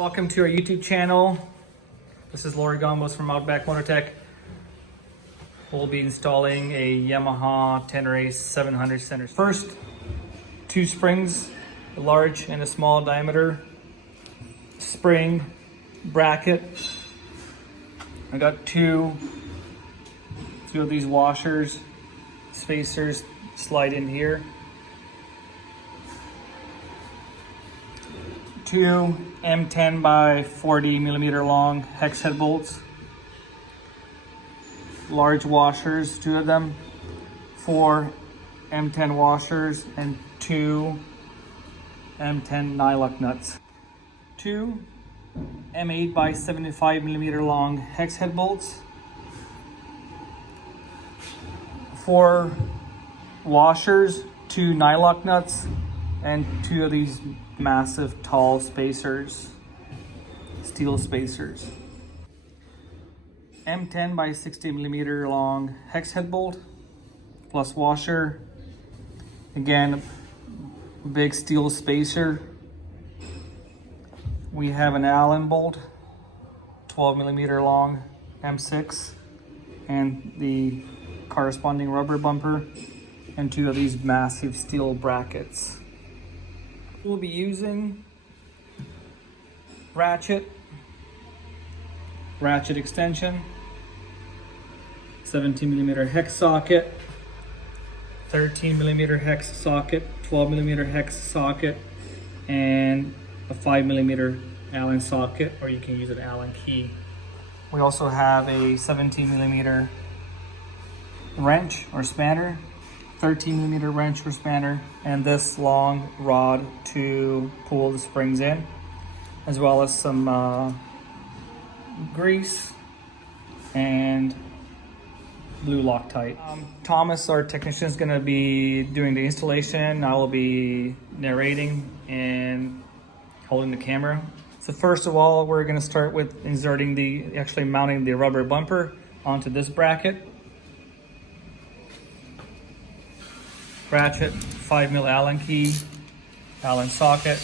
Welcome to our YouTube channel. This is Lori Gombos from Outback Motor Tech. We'll be installing a Yamaha Tenere 700 center. First, two springs, a large and a small diameter spring bracket. I got two of these washers, spacers slide in here. Two M10 by 40 millimeter long hex head bolts, large washers, two of them, 4 M10 washers, and 2 M10 nylock nuts. Two M8 by 75 millimeter long hex head bolts, 4 washers, 2 nylock nuts, and 2 of these massive tall spacers, steel spacers. M10 by 60 millimeter long hex head bolt plus washer. Again, big steel spacer. We have an Allen bolt, 12 millimeter long M6, and the corresponding rubber bumper, and 2 of these massive steel brackets. We'll be using ratchet extension, 17 millimeter hex socket, 13 millimeter hex socket, 12 millimeter hex socket, and a 5 millimeter Allen socket, or you can use an Allen key. We also have a 17 millimeter wrench or spanner, 13 millimeter wrench or spanner, and this long rod to pull the springs in, as well as some grease and blue Loctite. Thomas, our technician, is going to be doing the installation. I will be narrating and holding the camera. So first of all, we're going to start with actually mounting the rubber bumper onto this bracket. Ratchet, 5 mil Allen key, Allen socket.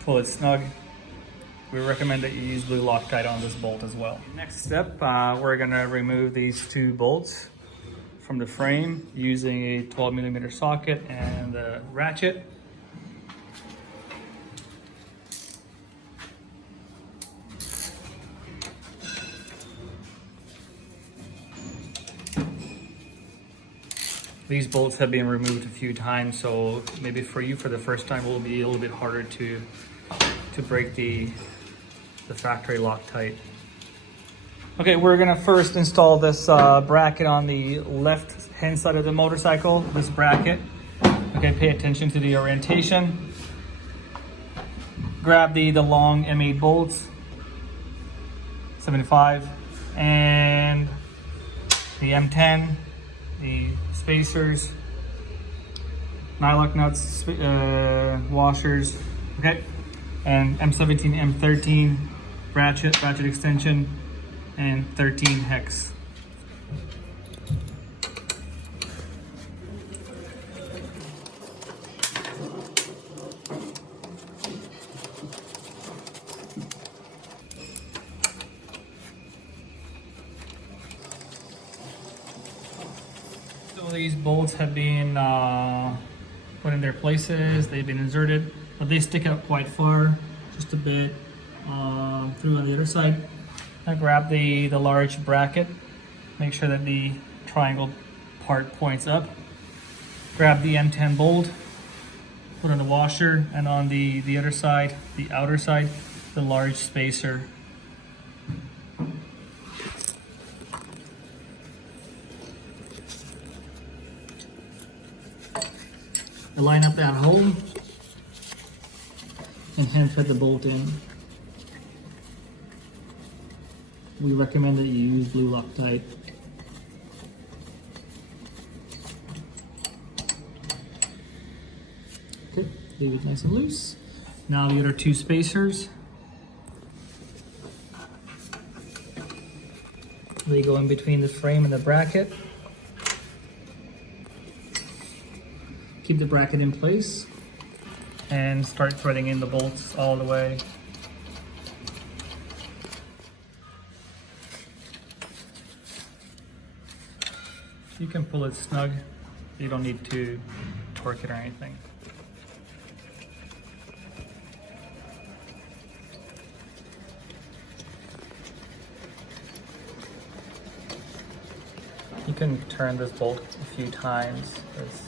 Pull it snug. We recommend that you use blue Loctite on this bolt as well. Next step, we're gonna remove these 2 bolts from the frame using a 12 millimeter socket and a ratchet. These bolts have been removed a few times, so maybe for you for the first time it will be a little bit harder to break the factory Loctite. Okay, we're gonna first install this bracket on the left hand side of the motorcycle, this bracket. Okay, pay attention to the orientation. Grab the long M8 bolts, 75, and the M10, the spacers, nylock nuts, washers, okay, and M17, M13, ratchet extension, and 13 hex. So these bolts have been put in their places, they've been inserted, but they stick out quite far, just a bit through on the other side. I grab the large bracket, make sure that the triangle part points up. Grab the M10 bolt, put on the washer, and on the other side, the outer side, the large spacer. Line up that hole and hand thread the bolt in. We recommend that you use blue Loctite. Okay, leave it nice and loose. Now the other 2 spacers. They go in between the frame and the bracket. Keep the bracket in place and start threading in the bolts all the way. You can pull it snug. You don't need to torque it or anything. You can turn this bolt a few times, as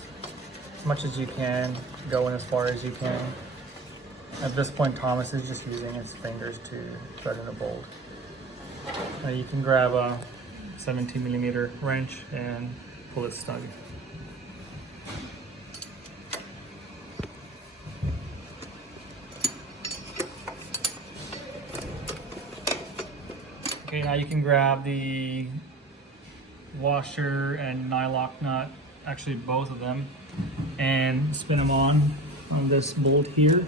much as you can, go in as far as you can. At this point, Thomas is just using his fingers to thread in the bolt. You can grab a 17mm wrench and pull it snug. Okay, now you can grab the washer and nylock nut, actually both of them, and spin them on this bolt here.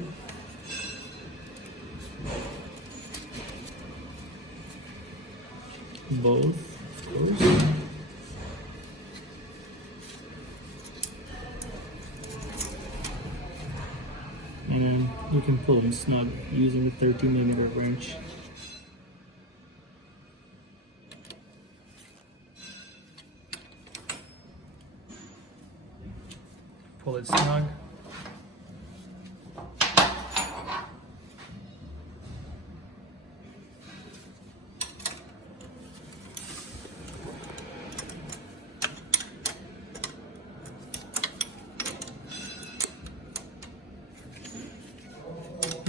Both, of course. And you can pull them snug using the 13mm wrench. Pull it snug.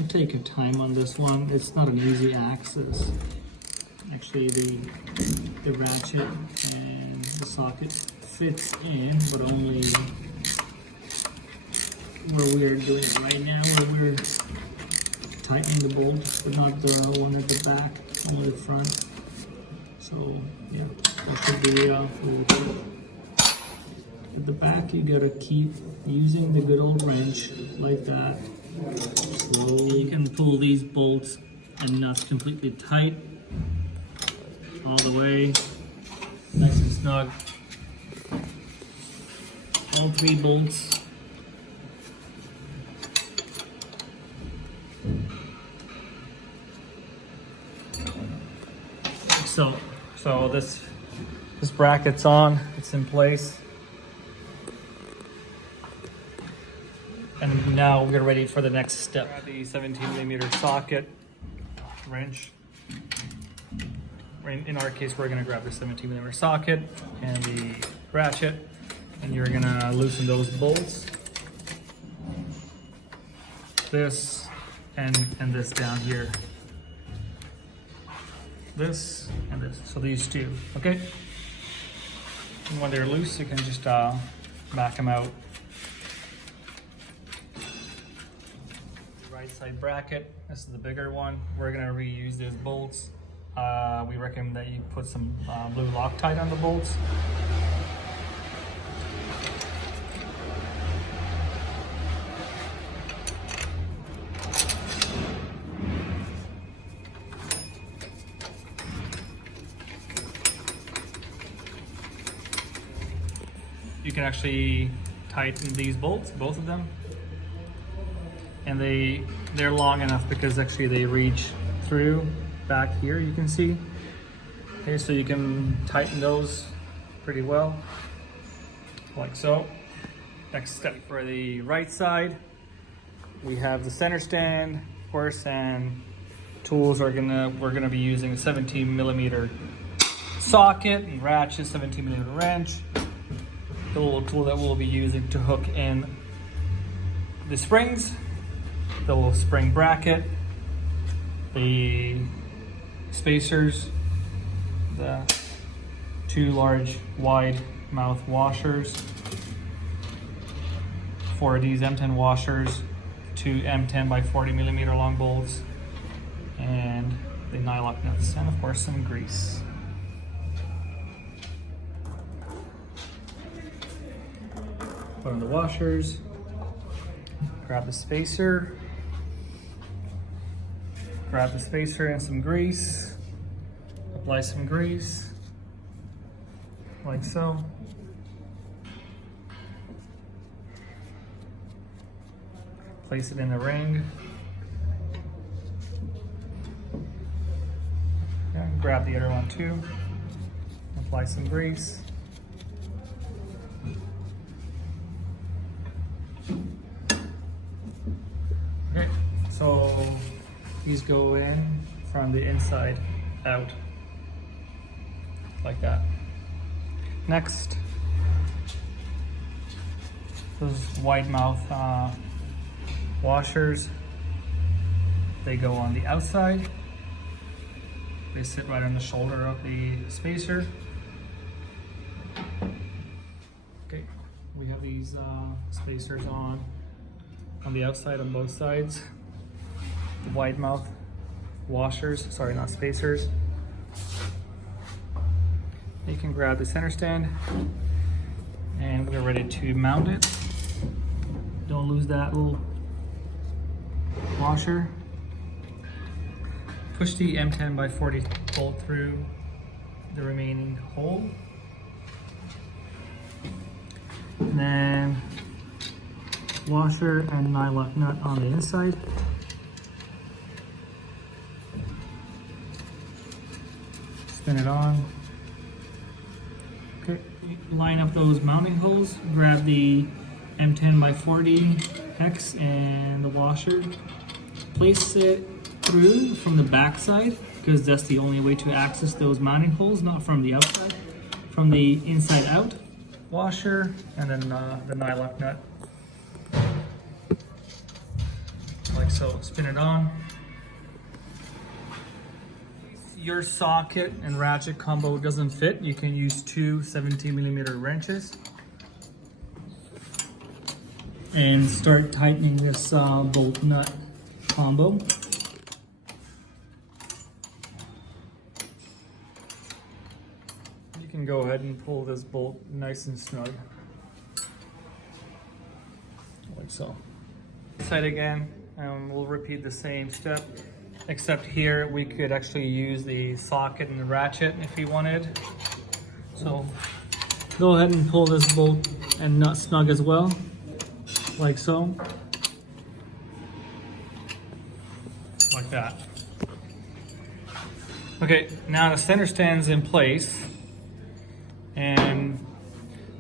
Take your time on this one. It's not an easy access. Actually, the ratchet and the socket fits in, but only where we're doing it right now, where we're tightening the bolt, but not the one at the back, only the front. So yeah, that should be really good. At the back, you gotta keep using the good old wrench like that. Slowly. You can pull these bolts and nuts completely tight, all the way, nice and snug. All three bolts. So this bracket's on, it's in place. And now we're ready for the next step. Grab the 17mm socket wrench. In our case, we're gonna grab the 17mm socket and the ratchet, and you're gonna loosen those bolts. This and this down here. This and this, so these two, okay? And when they're loose, you can just back them out. Right side bracket, this is the bigger one. We're gonna reuse these bolts. We recommend that you put some blue LOCTITE on the bolts. You can actually tighten these bolts, both of them. And they're long enough because actually they reach through back here, you can see. Okay, so you can tighten those pretty well, like so. Next step for the right side, we have the center stand, of course, and tools we're gonna be using a 17mm socket and ratchet, 17mm wrench. The little tool that we'll be using to hook in the springs, the little spring bracket, the spacers, the two large wide mouth washers, 4 of these M10 washers, 2 M10 by 40mm long bolts, and the nylock nuts, and of course some grease. Put on the washers, grab the spacer, and some grease, apply some grease, like so. Place it in the ring. Yeah, grab the other one too. Apply some grease. Okay, so these go in from the inside out, like that. Next, those wide mouth washers, they go on the outside. They sit right on the shoulder of the spacer. Okay, we have these spacers on the outside on both sides. The wide mouth washers, sorry, not spacers. You can grab the center stand and we're ready to mount it. Don't lose that little washer. Push the M10x40 bolt through the remaining hole. And then washer and nylock nut on the inside. Spin it on. Okay, line up those mounting holes. Grab the M10x40 hex and the washer. Place it through from the back side because that's the only way to access those mounting holes, not from the outside, from the inside out. Washer and then the nylock nut, like so. Spin it on. If your socket and ratchet combo doesn't fit, you can use two 17mm wrenches and start tightening this bolt nut combo. You can go ahead and pull this bolt nice and snug, like so. Side again, and we'll repeat the same step, except here we could actually use the socket and the ratchet if you wanted. So go ahead and pull this bolt and nut snug as well, like so. Like that. Okay, now the center stand's in place, and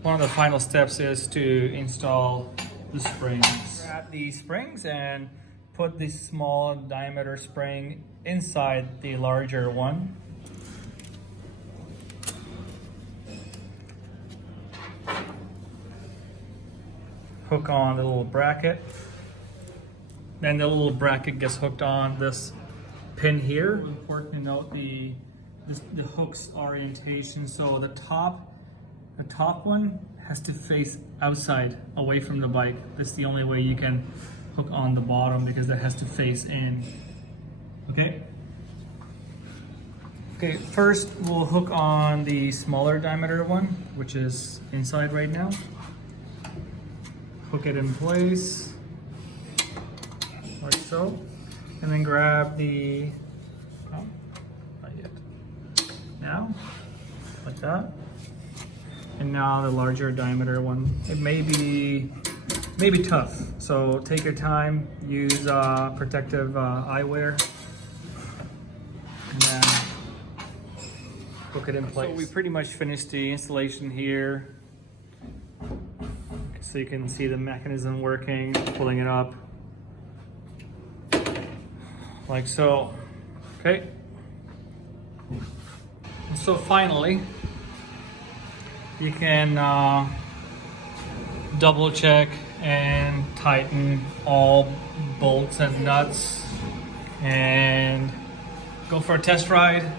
one of the final steps is to install the springs. Grab the springs and put the small diameter spring inside the larger one. Hook on the little bracket. Then the little bracket gets hooked on this pin here. Important to note the hook's orientation. So the top one has to face outside, away from the bike. That's the only way you can hook on the bottom, because that has to face in. Okay. Okay, first we'll hook on the smaller diameter one, which is inside right now. Hook it in place, like so. And then grab the, oh, not yet. Now, like that. And now the larger diameter one. It may be tough, so take your time. Use protective eyewear, and then hook it in place. So we pretty much finished the installation here. So you can see the mechanism working, pulling it up, like so. Okay. So finally, you can double check and tighten all bolts and nuts and go for a test ride.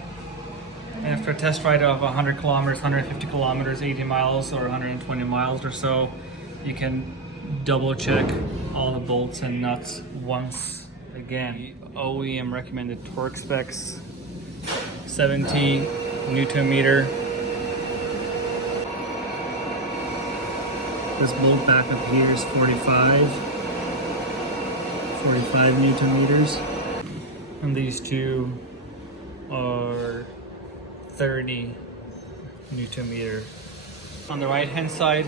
And after a test ride of 100 kilometers, 150 kilometers, 80 miles or 120 miles or so, you can double check all the bolts and nuts once again. OEM recommended torque specs, 70 Newton meter. This bolt back up here is 45 Newton meters. And these two are 30 Newton meter On the right hand side,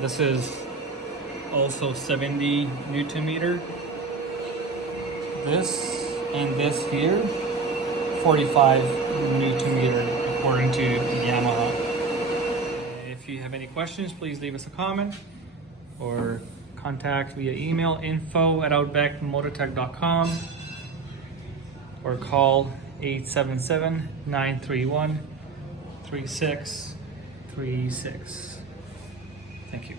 this is also 70 Newton meter. This and this here, 45 Newton meter according to Yamaha. If you have any questions, please leave us a comment or contact via email info@outbackmotortech.com or call 877-931-3636. Thank you.